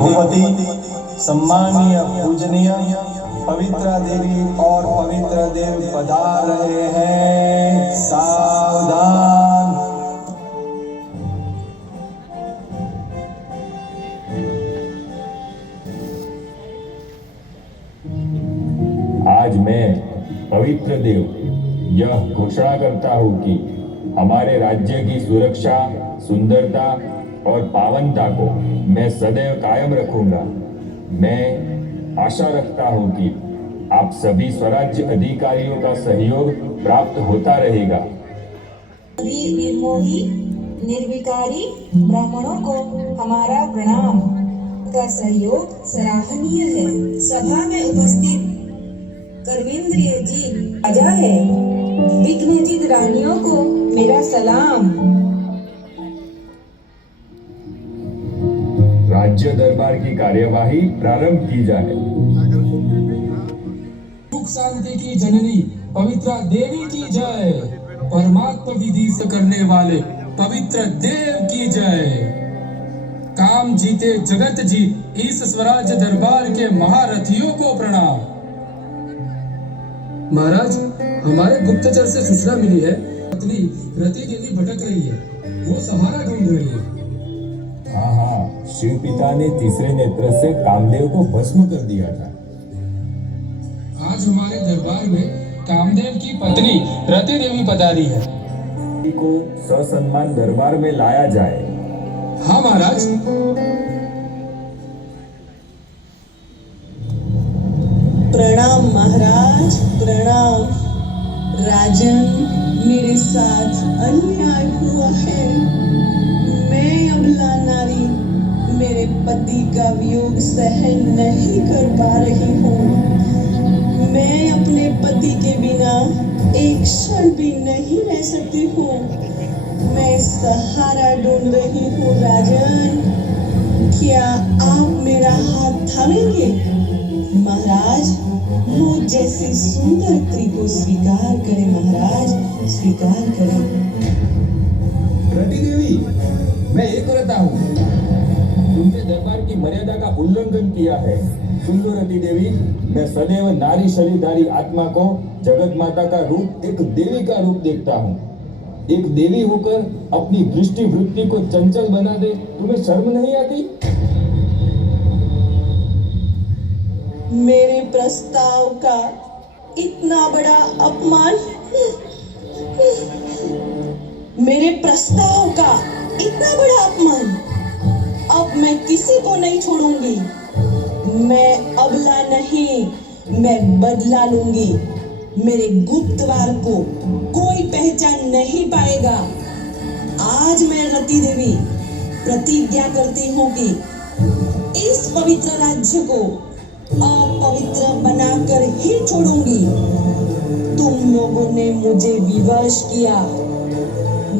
भूपति सम्मानीय पूजनीय पवित्रा देवी और पवित्र देव पधार रहे हैं। सावधान। आज मैं पवित्र देव यह घोषणा करता हूँ कि हमारे राज्य की सुरक्षा, सुंदरता और पावनता को मैं सदैव कायम रखूंगा। मैं आशा रखता हूँ कि आप सभी स्वराज्य अधिकारियों का सहयोग प्राप्त होता रहेगा। सभी निर्मोही निर्विकारी ब्राह्मणों को हमारा प्रणाम। का सहयोग सराहनीय है। सभा में उपस्थित कर्मेंद्रिय जी राजा है। विघ्नजित रानियों को मेरा सलाम। राज्य दरबार की कार्यवाही प्रारंभ की जाए। सुख शांति की जननी पवित्रा देवी की जय। परमात्मा विधि से करने वाले पवित्र देव की जय। काम जीते जगत जीत इस स्वराज्य दरबार के महारथियों को प्रणाम। महाराज, हमारे गुप्तचर से सूचना मिली है, पत्नी रति देवी भटक रही है। वो सहारा ढूंढ रही है। हाँ, शिव पिता ने तीसरे नेत्र से कामदेव को भस्म कर दिया था। आज हमारे दरबार में कामदेव की पत्नी रति देवी पधारी है। को ससम्मान दरबार में लाया जाए। हाँ महाराज। प्रणाम महाराज, प्रणाम। राजन, मेरे साथ अन्याय हुआ है। मैं अबला नारी मेरे पति का वियोग सहन नहीं कर पा रही हूँ। मैं अपने पति के बिना एक क्षण भी नहीं रह सकती हूँ। मैं सहारा ढूंढ रही हूँ। राजन, क्या आप मेरा हाथ थामेंगे? महाराज, मुझ जैसी सुंदर स्त्री को स्वीकार करें। महाराज, स्वीकार करें। रति देवी, मैं ये कहता हूँ, तुमने दरबार की मर्यादा का उल्लंघन किया है। सुन लो रति देवी, मैं सदैव नारी शरीरधारी आत्मा को जगत माता का रूप, एक देवी का रूप देखता हूँ। एक देवी होकर अपनी दृष्टि वृत्ति को चंचल बना दे, तुम्हें शर्म नहीं आती? मेरे प्रस्ताव का इतना बड़ा अपमान, मेरे प्रस्ताव का इतना बड़ा अपमान। अब मैं किसी को नहीं छोड़ूंगी। मैं अबला नहीं, मैं बदला लूंगी। मेरे गुप्तवार को कोई पहचान नहीं पाएगा। आज मैं रति देवी प्रतिज्ञा करती हूँ कि इस पवित्र राज्य को अपवित्र बनाकर ही छोड़ूंगी। तुम लोगों ने मुझे विवश किया,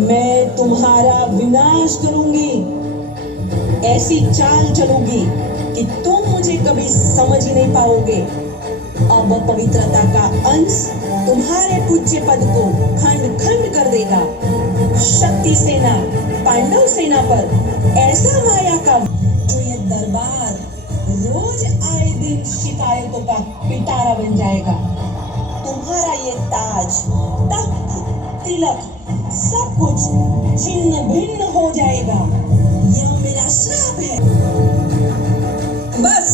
मैं तुम्हारा विनाश करूंगी। ऐसी चाल चलूंगी कि तुम मुझे कभी समझ ही नहीं पाओगे। अब पवित्रता का अंश तुम्हारे पूज्य पद को खंड खंड कर देगा। शक्ति सेना पांडव सेना पर ऐसा माया का जो ये दरबार रोज आए दिन शिकायतों का पिटारा बन जाएगा। तुम्हारा ये ताज, तख्त, तिलक सब कुछ छिन्न भिन्न हो जाएगा। यह मेरा श्राप है। बस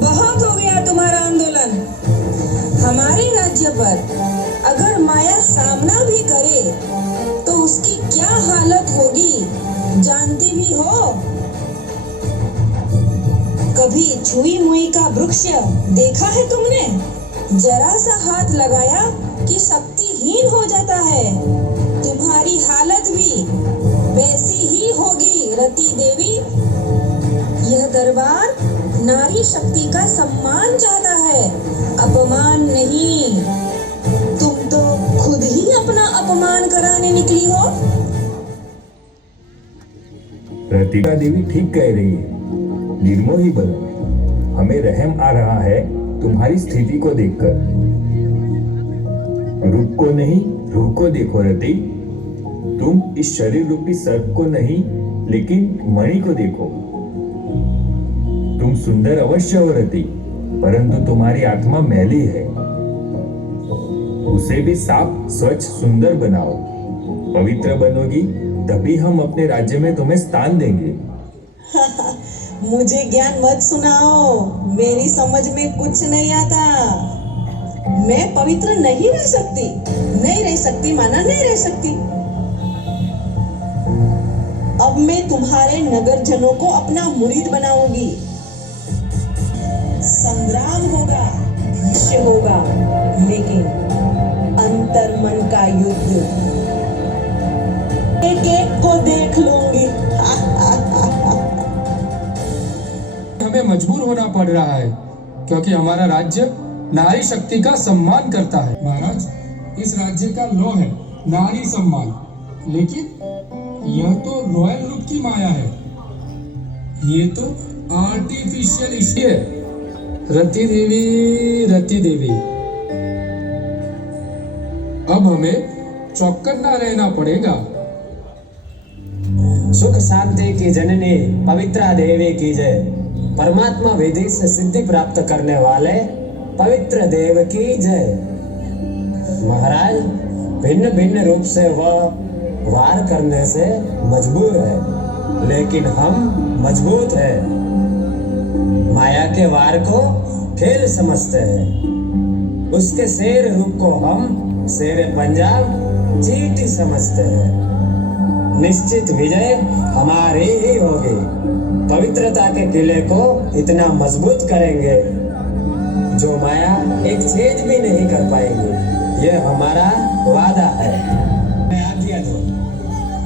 बहुत हो गया तुम्हारा आंदोलन। हमारे राज्य पर अगर माया सामना भी करे तो उसकी क्या हालत होगी जानती भी हो। कभी छुई मुई का वृक्ष देखा है तुमने? जरा सा हाथ लगाया कि शक्तिहीन हो जाता है। तुम्हारी हालत भी वैसी ही होगी रति देवी। यह दरबार नारी शक्ति का सम्मान चाहता है, अपमान नहीं। तुम तो खुद ही अपना अपमान कराने निकली हो। रतिका देवी ठीक कह रही है। निर्मोही बनो, हमें रहम आ रहा है तुम्हारी स्थिति को देखकर। रूप को नहीं, रूह को देखो रति। तुम इस शरीर रूपी सर्प को नहीं, लेकिन मणि को देखो। तुम सुंदर अवश्य हो रति, परंतु तुम्हारी आत्मा मैली है। उसे भी साफ स्वच्छ सुंदर बनाओ। पवित्र बनोगी तभी हम अपने राज्य में तुम्हें स्थान देंगे। मुझे ज्ञान मत सुनाओ, मेरी समझ में कुछ नहीं आता। मैं पवित्र नहीं रह सकती, नहीं रह सकती, माना नहीं रह सकती। अब मैं तुम्हारे नगर जनों को अपना मुरीद बनाऊंगी। संग्राम होगा, भविष्य होगा, लेकिन अंतर्मन का युद्ध एक एक को देख लूंगी। हमें मजबूर होना पड़ रहा है क्योंकि हमारा राज्य नारी शक्ति का सम्मान करता है। महाराज, इस राज्य का लॉ है नारी सम्मान, लेकिन यह तो रॉयल रूप की माया है, ये तो आर्टिफिशियल इश्यू है। रति देवी, रति देवी, अब हमें चौकन्ना रहना पड़ेगा। सुख शांति की जननी पवित्रा देवी की जय। परमात्मा विधि से सिद्धि प्राप्त करने वाले पवित्र देव की जय। महाराज, भिन्न भिन्न रूप से वह वार करने से मजबूर है, लेकिन हम मजबूत हैं। माया के वार को खेल समझते हैं, उसके शेर रूप को हम शेर पंजाब चींटी समझते हैं। निश्चित विजय हमारी ही होगी। पवित्रता के किले को इतना मजबूत करेंगे जो माया एक छेद भी नहीं कर पाएगी। यह हमारा वादा है। मैं आज्ञा दो,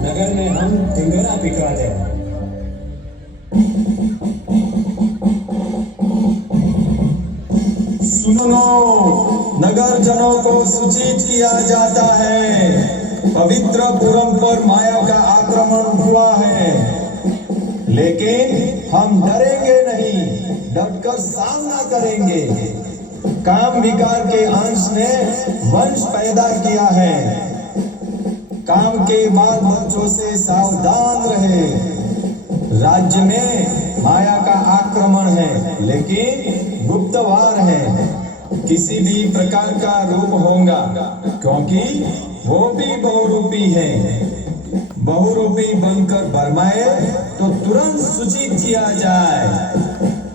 नगर में हम ढिंढोरा पिटवा दें। सुनो, नगर जनों को सूचित किया जाता है, पवित्र पुरम पर माया का आक्रमण हुआ है, लेकिन हम डरेंगे नहीं, डटकर सामना करेंगे। काम विकार के अंश ने वंश पैदा किया है। काम के बाल बच्चों से सावधान रहे। राज्य में माया का आक्रमण है, लेकिन गुप्तवार है। किसी भी प्रकार का रूप होगा, क्योंकि वो भी बहुरूपी है। बहुरूपी बनकर बरमाए तो तुरंत सूचित किया जाए।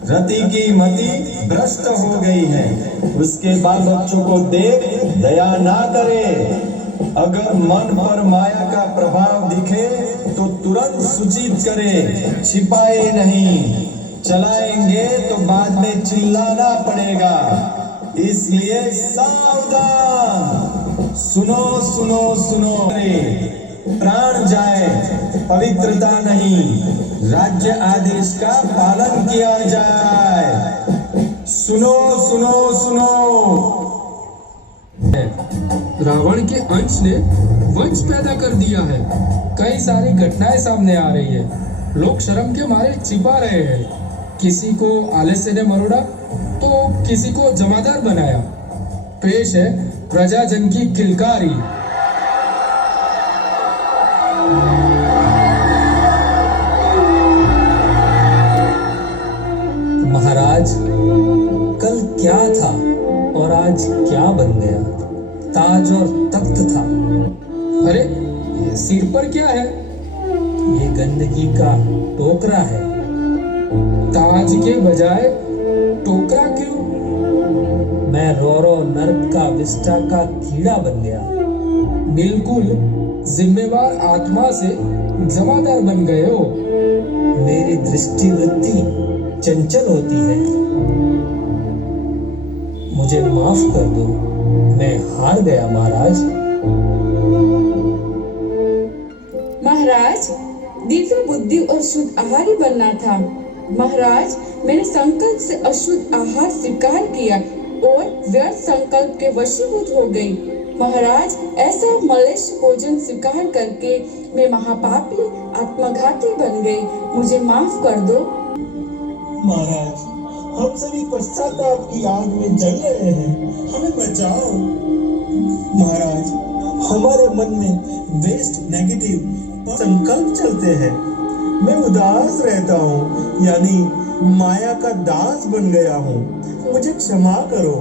रति की मति भ्रष्ट हो गई है, उसके बाल बच्चों को देख दया ना करे। अगर मन पर माया का प्रभाव दिखे तो तुरंत सूचित करे, छिपाए नहीं। चलाएंगे तो बाद में चिल्लाना पड़ेगा, इसलिए सावधान। सुनो सुनो सुनो, प्राण जाए, पवित्रता नहीं, राज्य आदेश का पालन किया जाए। सुनो सुनो सुनो। रावण के अंश ने वंश पैदा कर दिया है। कई सारी घटनाएं सामने आ रही है। लोग शर्म के मारे छिपा रहे हैं। किसी को आलस्य ने मरोड़ा तो किसी को जमादार बनाया। पेश है प्रजाजन की किलकारी। महाराज, कल क्या था और आज क्या बन गया? ताज और तख्त था। अरे, ये सिर पर क्या है? ये गंदगी का टोकरा है। ताज के बजाय टोकरा क्यों? मैं रोरो नर्क का विष्टा का कीड़ा बन गया। बिल्कुल जिम्मेवार आत्मा से जमादार बन गए हो। मेरी दृष्टि वृत्ति चंचल होती है। मुझे माफ कर दो, मैं हार गया महाराज। महाराज, दिव्य बुद्धि और शुद्ध आहारी बनना था। महाराज, मैंने संकल्प से अशुद्ध आहार स्वीकार किया और व्यर्थ संकल्प के वशीभूत हो गई। महाराज, ऐसा मलेच्छ भोजन स्वीकार करके मैं महापापी आत्मघाती बन गई। मुझे माफ कर दो। महाराज, हम सभी पश्चाताप की आग में जल रहे हैं, हमें बचाओ। महाराज, हमारे मन में वेस्ट नेगेटिव संकल्प चलते हैं। मैं उदास रहता हूँ, यानी माया का दास बन गया हूँ, मुझे क्षमा करो।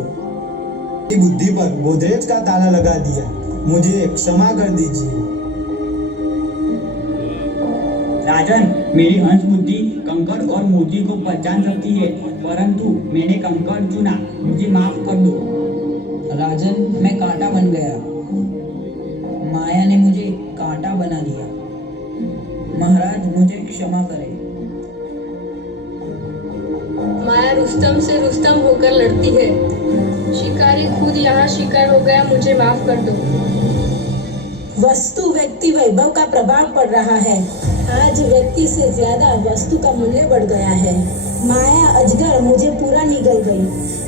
मेरी बुद्धि पर गोदरेज का ताला लगा दिया, मुझे क्षमा कर दीजिए। राजन, मेरी अंश बुद्धि कंकड़ और मोती को पहचान सकती है, परंतु मैंने कंकड़ चुना, मुझे माफ कर दो। राजन, मैं कांटा बन गया, माया ने मुझे कांटा बना दिया। महाराज, मुझे क्षमा करें। माया रुस्तम से रुस्तम होकर लड़ती है, शिकारी खुद यहाँ शिकार हो गया, मुझे माफ कर दो। वस्तु व्यक्ति वैभव का प्रभाव पड़ रहा है। आज व्यक्ति से ज्यादा वस्तु का मूल्य बढ़ गया है। माया अजगर मुझे पूरा निगल गई,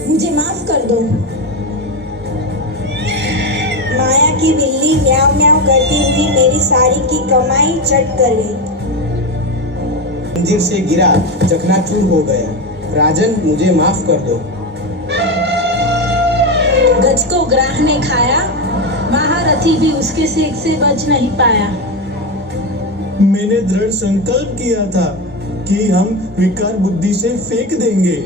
मुझे माफ कर दो। माया की बिल्ली म्याऊं म्याऊं करती हुई मेरी साड़ी की कमाई चट कर गई। मंदिर से गिरा, चकनाचूर हो गया। राजन, मुझे माफ कर दो। गज को ग्राह ने खाया, महारथी भी उसके सेक से बच नहीं पाया। मैंने दृढ़ संकल्प किया था कि हम विकार बुद्धि से फेंक देंगे।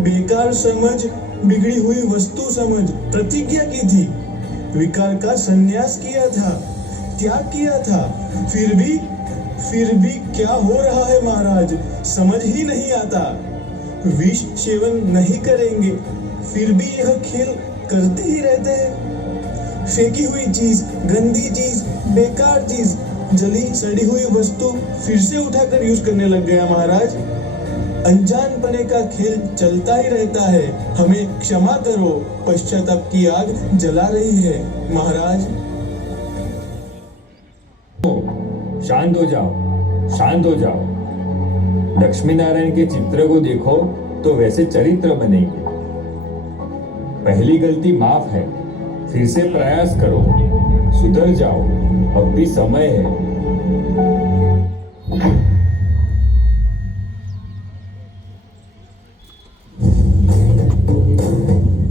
बेकार समझ, बिगड़ी हुई वस्तु समझ प्रतिज्ञा की थी। विकार का संन्यास किया था, त्याग किया था। फिर भी क्या हो रहा है महाराज, समझ ही नहीं आता। विष सेवन नहीं करेंगे, फिर भी यह खेल करते ही रहते हैं। फेंकी हुई चीज, गंदी चीज, बेकार चीज, जली सड़ी हुई वस्तु फिर से उठाकर यूज करने लग गया महाराज। अनजानपने का खेल चलता ही रहता है। हमें क्षमा करो, पश्चाताप की आग जला रही है महाराज। शांत हो जाओ, शांत हो जाओ। लक्ष्मी नारायण के चित्र को देखो तो वैसे चरित्र बनेंगे। पहली गलती माफ है, फिर से प्रयास करो, सुधर जाओ, अब भी समय है।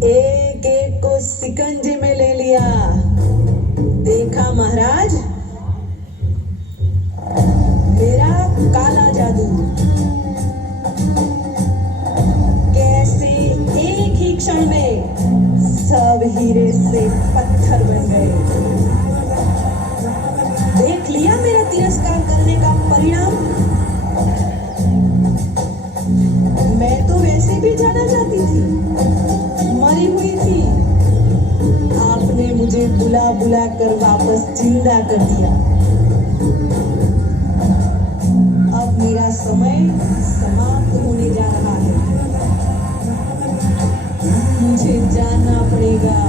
एक एक को सिकंजे में ले लिया। देखा महाराज, मेरा काला जादू कैसे एक ही क्षण में सब हीरे से पत्थर बन गए। देख लिया मेरा तिरस्कार करने का परिणाम। मैं तो वैसे भी जाना चाहती थी, मरी हुई थी। आपने मुझे बुला बुला कर वापस जिंदा कर दिया। अब मेरा समय समाप्त होने जा रहा है, मुझे जाना पड़ेगा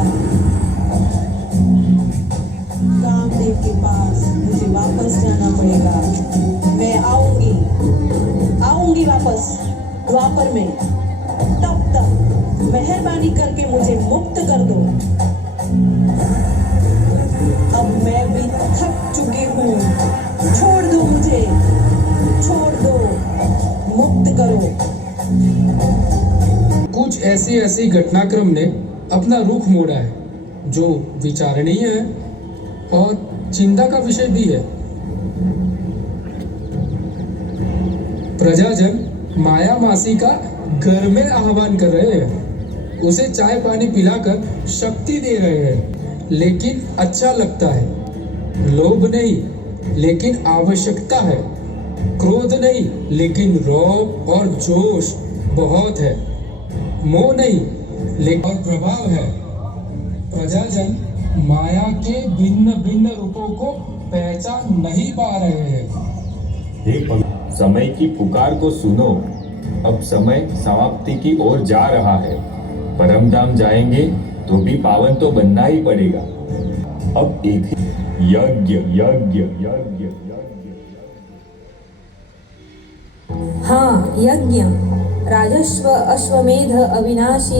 कामदेव के पास। मुझे वापस जाना पड़ेगा। मैं आऊंगी वापस द्वापर में। तब तक मेहरबानी करके मुझे मुक्त कर दो। अब मैं भी थक चुकी हूँ। छोड़ दो मुझे, छोड़ दो, मुक्त करो। कुछ ऐसी घटनाक्रम ने अपना रुख मोड़ा है जो विचारणीय है और चिंता का विषय भी है। प्रजाजन माया मासी का घर में आह्वान कर रहे हैं, उसे चाय पानी पिलाकर शक्ति दे रहे हैं, लेकिन अच्छा लगता है। लोभ नहीं लेकिन आवश्यकता है, क्रोध नहीं लेकिन रौब और जोश बहुत है, मोह नहीं लेकिन और प्रभाव है। प्रजाजन माया के भिन्न भिन्न रूपों को पहचान नहीं पा रहे हैं। हे समय की पुकार को सुनो, अब समय समाप्ति की ओर जा रहा है। परमधाम जाएंगे तो भी पावन तो बनना ही पड़ेगा। अब एक यज्ञ यज्ञ यज्ञ यज्ञ। हाँ, यज्ञ। राजस्व अश्वमेध अविनाशी